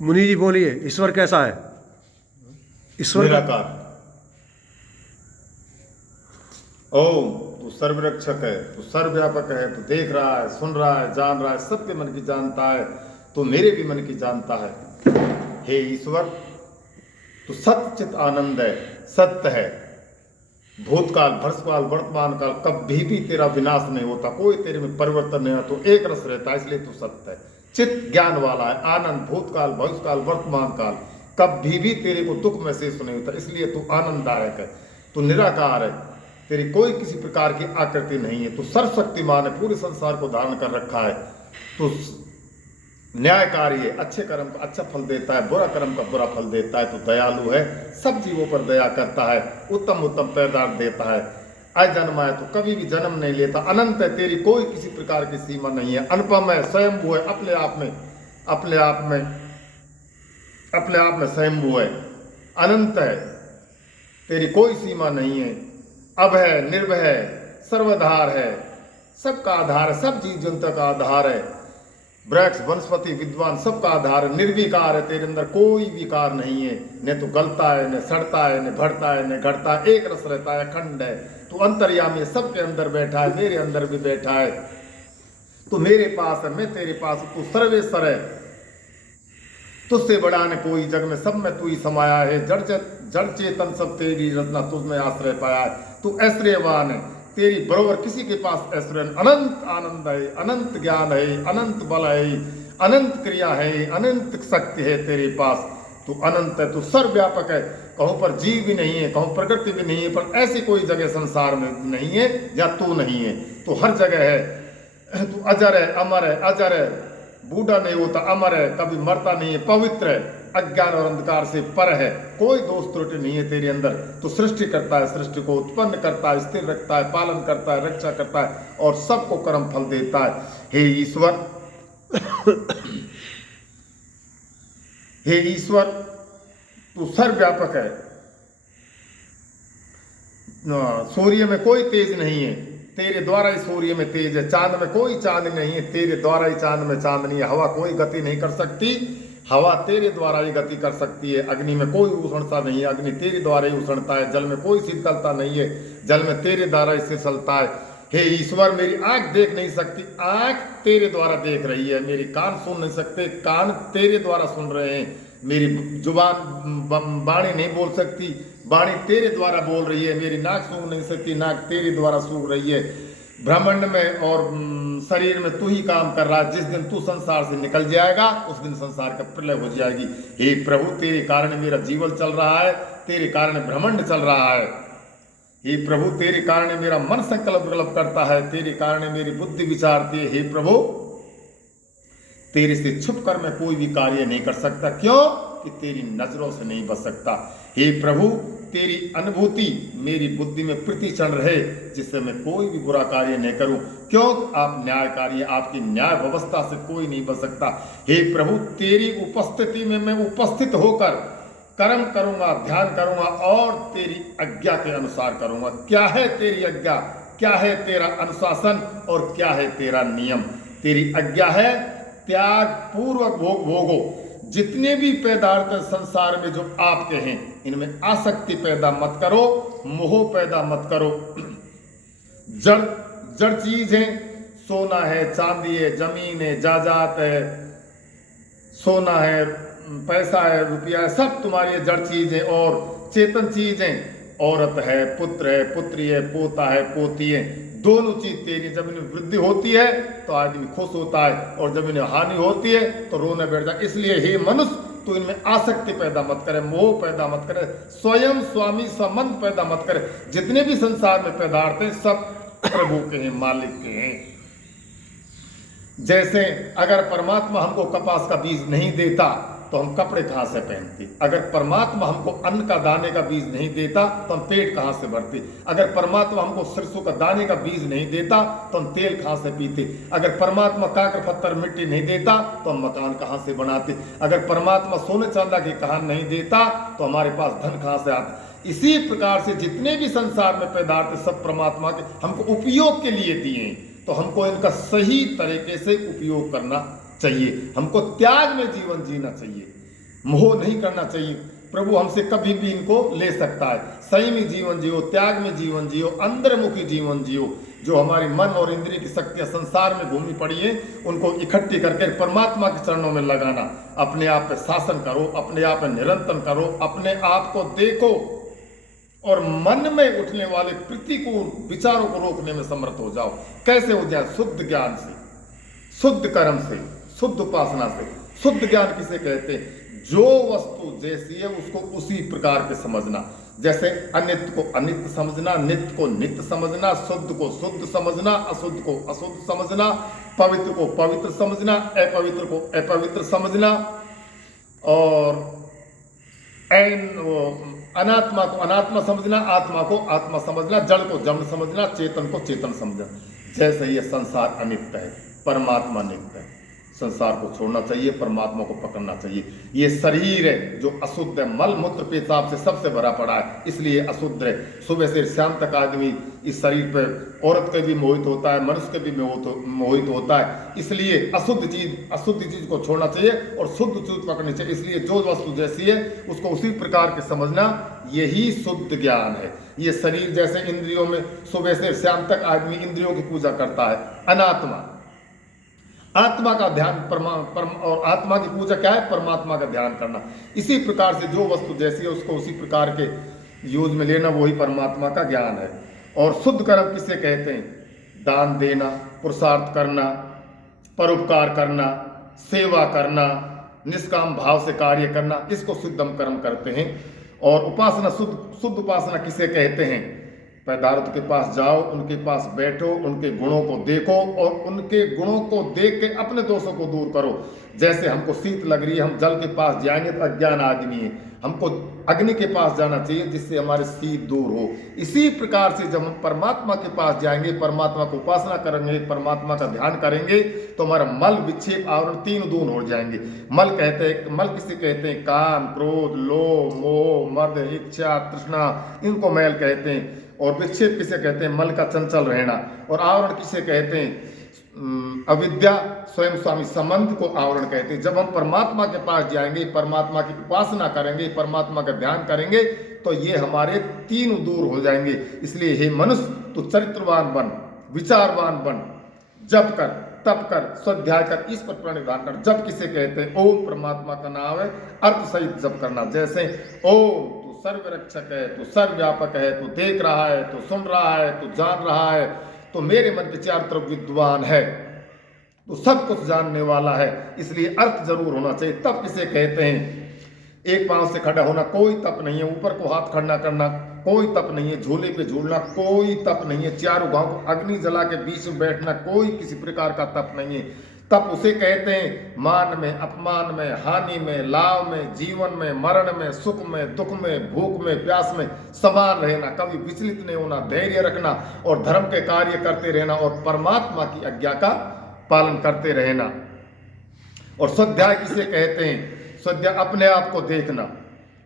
मुनि जी बोलिए, ईश्वर कैसा है? ईश्वर निराकार। ओम, तू सर्वरक्षक है, तू सर्वव्यापक है, तू देख रहा है, सुन रहा है, जान रहा है, सबके मन की जानता है, तू मेरे भी मन की जानता है। हे ईश्वर, तू सच्चित आनंद है, सत्य है। भूतकाल, भविष्यकाल, वर्तमान काल कभी भी तेरा विनाश नहीं होता, कोई तेरे में परिवर्तन नहीं आता, तो एक रस रहता है, इसलिए तू सत्य है। चित्त ज्ञान वाला है, आनंद, भूतकाल, भविष्यकाल, वर्तमान काल कभी भी तेरे को दुख महसूस नहीं होता, इसलिए तू आनंददायक है। तू निराकार है, तेरी कोई किसी प्रकार की आकृति नहीं है, तू सर्वशक्तिमान है, पूरे संसार को धारण कर रखा है। तू न्यायकारी है, अच्छे कर्म का अच्छा फल देता है, बुरा कर्म का बुरा फल देता है। तो दयालु है, सब जीवों पर दया करता है, उत्तम उत्तम पैदार देता है। अजन्मा है, तो कभी भी जन्म नहीं लेता। अनंत है, तेरी कोई किसी प्रकार की सीमा नहीं है। अनुपम है, स्वयंभू है, अपने आप में स्वयंभू है। अनंत है, तेरी कोई सीमा नहीं है। अभय, निर्भय, सर्वधार है, सबका आधार है, सब जीव जंतु का आधार है। वृक्ष, वनस्पति, विद्वान सबका आधार है। निर्विकार है, तेरे अंदर कोई विकार नहीं है, न तो गलता है, न सड़ता है, न बढ़ता है, न घटता है, एक रस रहता है, अखंड है। तू अंतर्यामी, सबके अंदर बैठा है, मेरे अंदर भी बैठा है। तू मेरे पास है, मैं तेरे पास हूं, तू सर्वेश्वर है, तुझसे बड़ा न कोई जग में, सब में तू ही समाया है। जड़ चेतन सब तेरी रचना, तुझ में आश्रय पाया है। तू ऐश्वर्यवान है, तेरी बरोबर किसी के पास ऐश्वर्य। अनंत आनंद है, अनंत ज्ञान है, अनंत बल है, अनंत क्रिया है, अनंत शक्ति है तेरे पास। तू अनंत है, तू सर्वव्यापक है, कहूं पर जीव भी नहीं है, कहूं प्रकृति भी नहीं है, पर ऐसी कोई जगह संसार में नहीं है या तू नहीं है। तू हर जगह है। तू अजर है, अमर है, अजर है, बूढ़ा नहीं होता, अमर है, कभी मरता नहीं है, पवित्र है, अज्ञान और अंधकार से पर है, कोई दोष त्रुटि नहीं है तेरे अंदर। तो सृष्टि करता है, सृष्टि को उत्पन्न करता है, स्थिर रखता है, पालन करता है, रक्षा करता है और सबको कर्म फल देता है। हे ईश्वर, हे ईश्वर, तू सर्वव्यापक है। सूर्य में कोई तेज नहीं है, तेरे द्वारा ही सूर्य में तेज है। चांद में कोई चांद नहीं है, तेरे द्वारा ही चांद में चांदनी है। हवा कोई गति नहीं कर सकती, हवा तेरे द्वारा ही गति कर सकती है। अग्नि में कोई उष्णता नहीं है, अग्नि तेरे द्वारा ही उष्णता है। जल में कोई शीतलता नहीं है, जल में तेरे द्वारा ही शीतलता है। हे ईश्वर, मेरी आंख देख नहीं सकती, आंख तेरे द्वारा देख रही है। मेरी कान सुन नहीं सकते, कान तेरे द्वारा सुन रहे हैं। मेरी जुबान वाणी नहीं बोल सकती, वाणी तेरे द्वारा बोल रही है। मेरी नाक सूंघ नहीं सकती, नाक तेरे द्वारा सूंघ रही है। ब्रह्मांड में और शरीर में तू ही काम कर रहा है। जिस दिन तू संसार से निकल जाएगा, उस दिन संसार का प्रलय हो जाएगी। हे प्रभु, तेरे कारण मेरा जीवन चल रहा है, तेरे कारण ब्रह्मांड चल रहा है। हे प्रभु, तेरे कारण मेरा मन संकल्प विकल्प करता है, तेरे कारण मेरी बुद्धि विचारती है। हे प्रभु, तेरे से छुप कर मैं कोई भी कार्य नहीं कर सकता, क्यों कि तेरी नजरों से नहीं बच सकता। हे प्रभु, तेरी अनुभूति मेरी बुद्धि में प्रतिक्षण रहे, जिससे मैं कोई भी बुरा कार्य नहीं करूं, क्यों आप न्यायकारी, आपकी न्याय व्यवस्था से कोई नहीं बच सकता। हे प्रभु, तेरी उपस्थिति में मैं उपस्थित होकर कर्म करूंगा, ध्यान करूंगा और तेरी आज्ञा के अनुसार करूंगा। क्या है तेरी आज्ञा, क्या है तेरा अनुशासन और क्या है तेरा नियम? तेरी आज्ञा है त्याग पूर्वक भोग भोगो। जितने भी पदार्थ संसार में जो आपके हैं, इनमें आसक्ति पैदा मत करो, मोह पैदा मत करो। जड़ चीज है, सोना है, चांदी है, जमीन है, जायदाद है, सोना है, पैसा है, रुपया है, सब तुम्हारी जड़ चीज है। और चेतन चीज है, औरत है, पुत्र है, पुत्री है, पोता है, पोती है, दोनों चीज तेरी। जब इन्हें वृद्धि होती है तो आदमी खुश होता है, और जब इन्हें हानि होती है तो रोने बैठ जाए। इसलिए हे मनुष्य, तो इनमें आसक्ति पैदा मत करे, मोह पैदा मत करे, स्वयं स्वामी संबंध पैदा मत करे। जितने भी संसार में पदार्थ हैं, सब प्रभु के हैं, मालिक के हैं। जैसे अगर परमात्मा हमको कपास का बीज नहीं देता तो हम कपड़े कहाँ से पहनते? अगर परमात्मा हमको अन्न का दाने का बीज नहीं देता तो हम पेट कहाँ से भरते? अगर परमात्मा हमको सरसों का दाने का बीज नहीं देता तो हम तेल कहाँ से पीते? अगर परमात्मा काकर पत्थर मिट्टी नहीं देता तो हम मकान कहाँ से बनाते? अगर परमात्मा सोने चांदा की कहान नहीं देता तो हमारे पास धन कहाँ से आता? इसी प्रकार से जितने भी संसार में पदार्थ सब परमात्मा के हमको उपयोग के लिए दिए, तो हमको इनका सही तरीके से उपयोग करना चाहिए। हमको त्याग में जीवन जीना चाहिए। मोह नहीं करना चाहिए। प्रभु हमसे कभी भी इनको ले सकता है। संयमी जीवन जियो, त्याग में जीवन जियो, अंतर्मुखी जीवन जियो। जो हमारी मन और इंद्रिय की शक्तियां संसार में घूमी पड़ी है, उनको इकट्ठी करके परमात्मा के चरणों में लगाना। अपने आप पे शासन करो, अपने आप पे निरंतर करो, अपने आप को देखो और मन में उठने वाले प्रतिकूल विचारों को रोकने में समर्थ हो जाओ। कैसे हो जाए? शुद्ध ज्ञान से, शुद्ध कर्म से, शुद्ध उपासना से। शुद्ध ज्ञान किसे कहते हैं? जो वस्तु जैसी है उसको उसी प्रकार के समझना। जैसे अनित्य को अनित्य समझना, नित्य को नित्य समझना, शुद्ध को शुद्ध समझना, अशुद्ध को अशुद्ध समझना, पवित्र को पवित्र समझना, अपवित्र को अपवित्र समझना, और अनात्मा को अनात्मा समझना, आत्मा को आत्मा समझना, जड़ को जड़ समझना, चेतन को चेतन समझना। जैसे ये संसार अनित्य है, परमात्मा नित्य है। संसार को छोड़ना चाहिए, परमात्मा को पकड़ना चाहिए। ये शरीर है जो अशुद्ध है, मल मूत्र पेशाब से सबसे भरा पड़ा है, इसलिए अशुद्ध है। सुबह से शाम तक आदमी इस शरीर पर औरत के भी मोहित होता है, मनुष्य के भी मोहित होता है। इसलिए अशुद्ध चीज को छोड़ना चाहिए और शुद्ध चीज पकड़नी चाहिए। इसलिए जो वस्तु जैसी है उसको उसी प्रकार के समझना, यही शुद्ध ज्ञान है। ये शरीर जैसे इंद्रियों में सुबह से शाम तक आदमी इंद्रियों की पूजा करता है, अनात्मा। आत्मा का ध्यान और आत्मा की पूजा क्या है? परमात्मा का ध्यान करना। इसी प्रकार से जो वस्तु जैसी है उसको उसी प्रकार के यूज में लेना, वही परमात्मा का ज्ञान है। और शुद्ध कर्म किसे कहते हैं? दान देना, पुरुषार्थ करना, परोपकार करना, सेवा करना, निष्काम भाव से कार्य करना, इसको शुद्ध हम कर्म करते हैं। और उपासना, शुद्ध उपासना किसे कहते हैं? पैदारथ के पास जाओ, उनके पास बैठो, उनके गुणों को देखो और उनके गुणों को देख के अपने दोषों को दूर करो। जैसे हमको शीत लग रही है, हम जल के पास जाएंगे तो अज्ञान आदमी है, हमको अग्नि के पास जाना चाहिए जिससे हमारे शीत दूर हो। इसी प्रकार से जब हम परमात्मा के पास जाएंगे, परमात्मा को उपासना करेंगे, परमात्मा का ध्यान करेंगे, तो हमारा मल विक्षेप आवरण 3 दूर हो जाएंगे। मल किसे कहते हैं? काम, क्रोध, लोभ, मोह, मद, इच्छा, तृष्णा, इनको मैल कहते हैं। और विक्षेप किसे कहते हैं? मल का चंचल रहना। और आवरण किसे कहते हैं? अविद्या, स्वयं स्वामी संबंध को आवरण कहते हैं। जब हम परमात्मा के पास जाएंगे, परमात्मा की उपासना करेंगे, परमात्मा का ध्यान करेंगे, तो ये हमारे 3 दूर हो जाएंगे। इसलिए हे मनुष्य, तू चरित्रवान बन, विचारवान बन, जप कर, तप कर, स्वाध्याय कर, इस पर प्रणिधान कर। जप किसे कहते हैं? ओम परमात्मा का नाम है, अर्थ सहित जप करना। जैसे ओम, सर्वरक्षक है, तू सर्वव्यापक है, तू देख रहा है, तू सुन रहा है, तू जान रहा है, तो मेरे मन के चारों तरफ विद्वान है, तो सब कुछ जानने वाला है। इसलिए अर्थ जरूर होना चाहिए। तप किसे कहते हैं? एक पांव से खड़ा होना कोई तप नहीं है, ऊपर को हाथ खड़ा करना कोई तप नहीं है, झूले पे झूलना कोई तप नहीं है, चारों गांव को अग्नि जला के बीच में बैठना कोई किसी प्रकार का तप नहीं है। तप उसे कहते हैं मान में, अपमान में, हानि में, लाभ में, जीवन में, मरण में, सुख में, दुख में, भूख में, प्यास में समान रहना, कभी विचलित नहीं होना, धैर्य रखना और धर्म के कार्य करते रहना और परमात्मा की आज्ञा का पालन करते रहना। और स्वाध्याय किसे कहते हैं? स्वाध्याय अपने आप को देखना।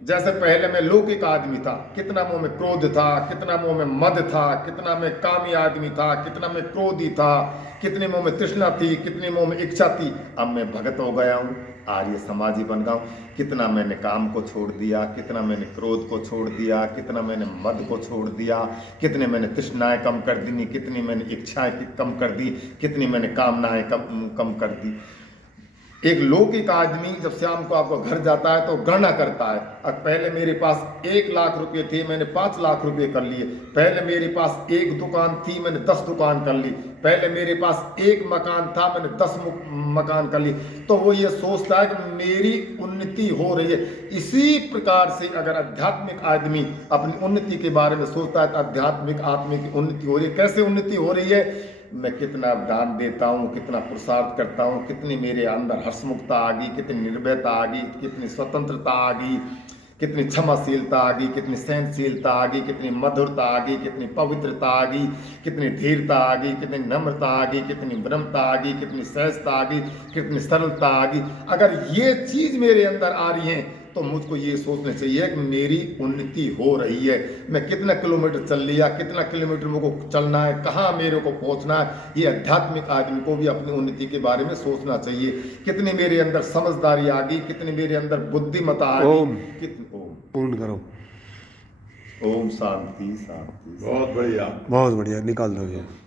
जैसे पहले मैं लौकिक आदमी था, कितना मुंह में क्रोध था, कितना मुंह में मद था, कितना मैं कामी आदमी था, कितना मैं क्रोधी था, कितने मुंह में तृष्णा थी, कितने मुंह में इच्छा थी। अब मैं भगत हो गया हूँ, आर्य समाजी बन गया हूँ। कितना मैंने काम को छोड़ दिया, कितना मैंने क्रोध को छोड़ दिया, कितना मैंने मद को छोड़ दिया, कितने मैंने तृष्णाएं कम कर दी, कितनी मैंने इच्छाएं कम कर दी, कितनी मैंने कामनाएं कम कर दी। एक लौकिक आदमी जब शाम को आपको घर जाता है तो गणना करता है, अब पहले मेरे पास 1 लाख रुपए थे, मैंने 5 लाख रुपए कर लिए। पहले मेरे पास 1 दुकान थी, मैंने 10 दुकान कर ली। पहले मेरे पास 1 मकान था, मैंने 10 मकान कर ली। तो वो ये सोचता है कि मेरी उन्नति हो रही है। इसी प्रकार से अगर आध्यात्मिक आदमी अपनी उन्नति के बारे में सोचता है तो आध्यात्मिक आत्मा की उन्नति हो रही है। कैसे उन्नति हो रही है? मैं कितना दान देता हूँ, कितना पुरुषार्थ करता हूँ, कितनी मेरे अंदर हर्षमुखता आ गई, कितनी निर्भयता आ गई, कितनी स्वतंत्रता आ गई, कितनी क्षमाशीलता आ गई, कितनी सहनशीलता आ गई, कितनी मधुरता आ गई, कितनी पवित्रता आ गई, कितनी धीरता आ गई, कितनी नम्रता आ गई, कितनी विनम्रता आ गई, कितनी सहजता आ गई, कितनी सरलता आ गई। अगर ये चीज मेरे अंदर आ रही है तो मुझको ये सोचना चाहिए कि मेरी उन्नति हो रही है, मैं कितना किलोमीटर चल लिया, कितना किलोमीटर मुझको चलना है, कहाँ मेरे को पहुंचना है। ये आध्यात्मिक आदमी को भी अपनी उन्नति के बारे में सोचना चाहिए। कितनी मेरे अंदर समझदारी आ गई, कितनी मेरे अंदर बुद्धिमत्ता आ ओम। गई, कितनी ओम पूर्ण करो। ओम शांति शांति। बहुत बढ़िया। बहुत बढ़िया, निकाल दो ये।